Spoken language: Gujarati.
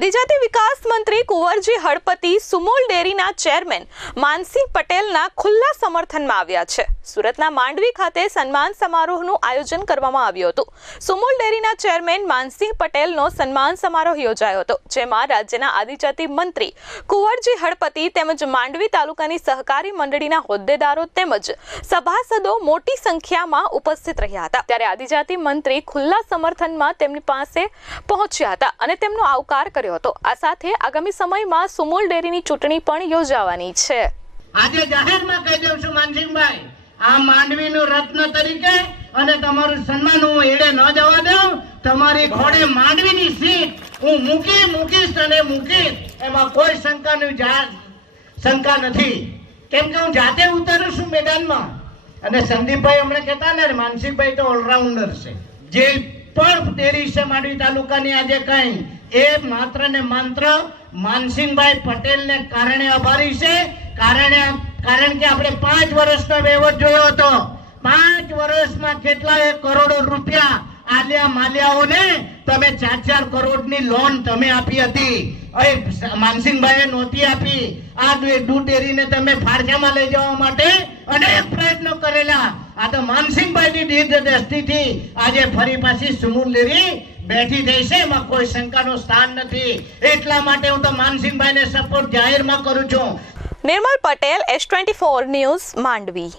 આદિજાતિ વિકાસ મંત્રી કુંવરજી હળપતિ સુમોલ ડેરીના ચેરમેન માનસિંહ પટેલના ખુલ્લા સમર્થનમાં આવ્યા છે. સુરતના માંડવી ખાતે સન્માન સમારોહનું આયોજન કરવામાં આવ્યું હતું. સુમોલ ડેરીના ચેરમેન માનસિંહ પટેલનો સન્માન સમારોહ યોજાયો હતો, જેમાં રાજ્યના આદિજાતિ મંત્રી કુંવરજી હળપતિ તેમજ માંડવી તાલુકાની સહકારી મંડળીના હોદ્દેદારો તેમજ સભાસદો મોટી સંખ્યામાં ઉપસ્થિત રહ્યા હતા. ત્યારે આદિજાતિ મંત્રી ખુલ્લા સમર્થનમાં તેમની પાસે પહોંચ્યા હતા અને તેમનો આવકાર કર્યો હતો. આ સાથે આગામી સમયમાં સુમુલ ડેરીની ચૂંટણી પણ યોજાવાની છે. આજે જાહેરમાં કહી દઉં છું, માનસિંહભાઈ, આ માંડવીનું રત્ન તરીકે અને તમારું સન્માન હું એડે ન જવા દઉં. તમારી ખોડે માંડવીની સીટ હું મૂકી, મૂકીશ અને મૂકીશ. એમાં કોઈ શંકાની જાત શંકા નથી. કેમ કે હું જાતે ઉતરું છું મેદાનમાં. અને સંદીપભાઈ હમણાં કહેતા ને, માનસિંહભાઈ તો ઓલરાઉન્ડર છે. જે પણ ડેરી છે માંડવી તાલુકાની આજે કઈ એ માત્ર ને માત્ર માનસિંહભાઈ પટેલને કારણે આભારી છે. કારણે કારણ કે આપણે પાંચ વર્ષનો વહીવટ જોયો હતો. પાંચ વર્ષમાં કેટલાય કરોડો રૂપિયા આલિયા માલિયાઓને તમે ચાર ચાર કરોડની લોન તમે આપી હતી. અહીં માનસિંહભાઈએ નહોતી આપી. આ દૂધ ડેરીને તમે ફારજામાં લઈ જવા માટે અનેક પ્રયત્નો કરેલા. આ તો માનસિંહભાઈની દીર્ઘ દ્રષ્ટિથી આજે ફરી પાછી સુમૂલ ડેરી બેઠી છે એમાં કોઈ શંકાનું સ્થાન નથી. એટલા માટે હું તો માનસિંહભાઈને સપોર્ટ જાહેરમાં કરું છું. Nirmal Patel S twenty four news Mandvi.